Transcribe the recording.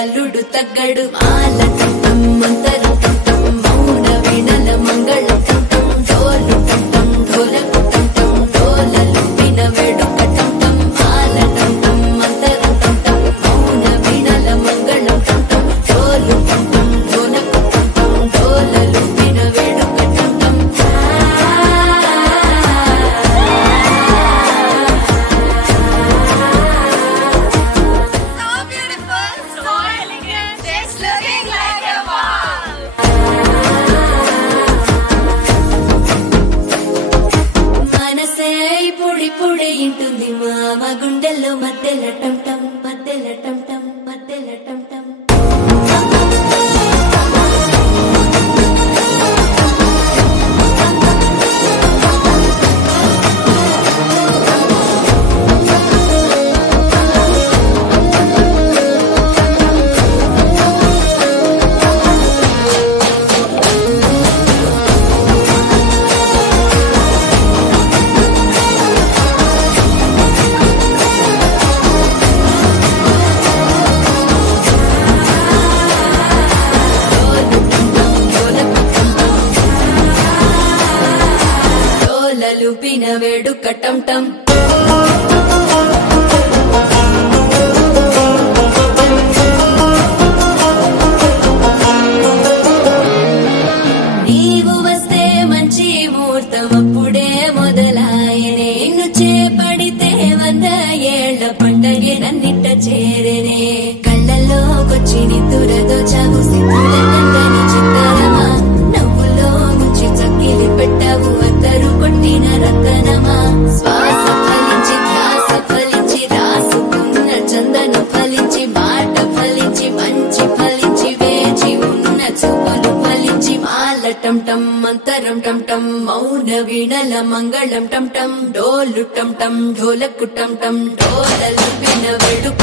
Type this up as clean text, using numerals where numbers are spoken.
అల్లుడు తగ్గడు మాల టం మంతరు టం మౌన వీణల మంగళం టం డోలు టం ఢోలకు టం డోలలు విన వేడుక టం మాల టం మంతరు టం మౌన వీణల మంగళం టం డోలు టం ఢోలకు టం డోలలు విన వేడుక టం పొడి ఇంటుంది మామ గుండెల్లో మధ్యల టం టం మధ్యల టం టం మధ్యల టం టం లూపిన వేడుక టం టం నీవు వస్తే మంచి ముహూర్తం అప్పుడే మొదలాయనే నిన్ను చేపడితే 100 ఏళ్ల పండగే నన్నిట్ట చేరేనే కళ్ళల్లోకొచ్చి నిద్దురదో చావు సిద్ధుల కందని చిత్తారమా నవ్వులో ముంచి చక్కిలి పెట్టావు అద్దరు కొట్టిన రతనమా శ్వాస ఫలించి ధ్యాస ఫలించి రాసుకున్న చందన ఫలించి మాట ఫలించి మంచి ఫలించి వేచి ఉన్న చూపులు ఫలించి మాల టం టం మంతరం టం టం మౌన వీణల మంగళం టం టం డోలు టం టం ఢోలకు టం టం డోలలు విన వేడుక